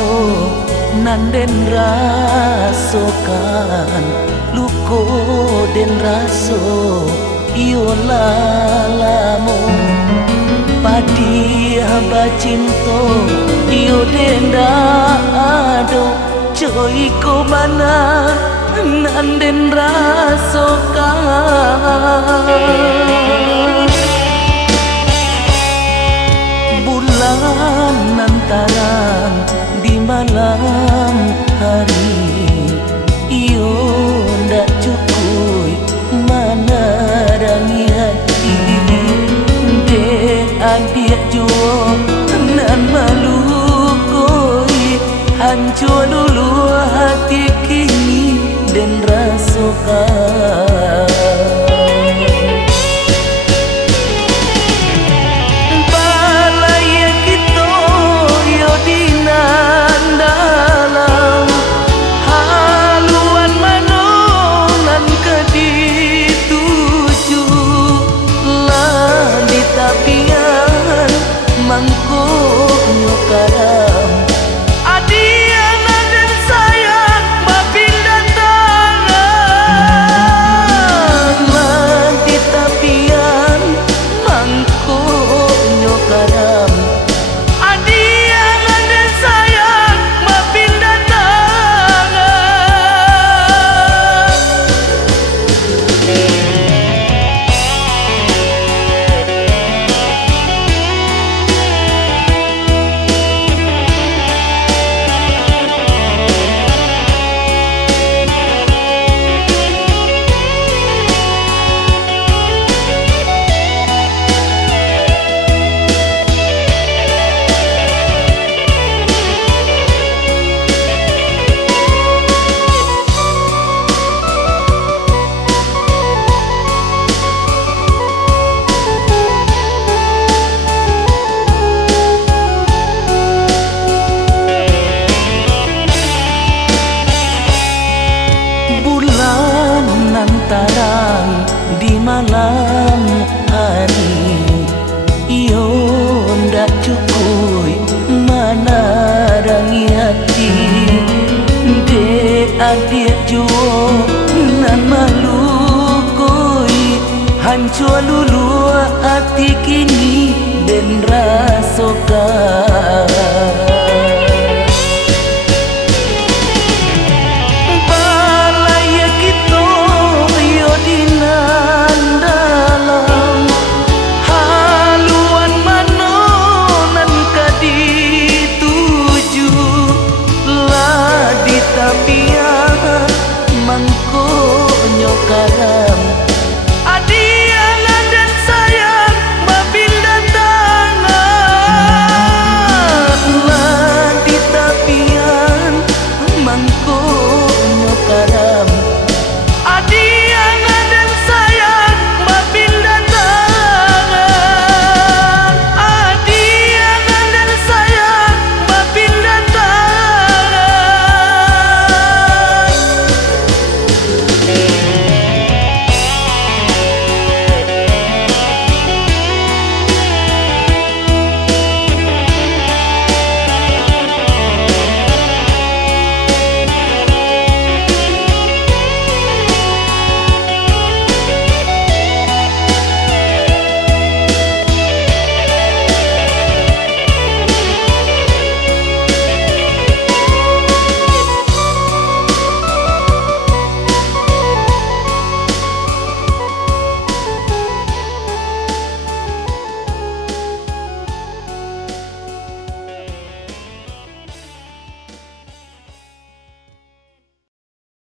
cinta nan den rasokan luko den raso iyo lalamo padi haba cinta iyo den ado coy ko mana nan den rasokan bulan nan terang di malam hari iyo ndak cukup menerangi hati de adik juo nan malukoi hancur dulu hati kini dan rasakan terang di malam hari iyo ndak cukup menerangi hati de adik juo nan malukoi hancur lulu hati kini den rasakan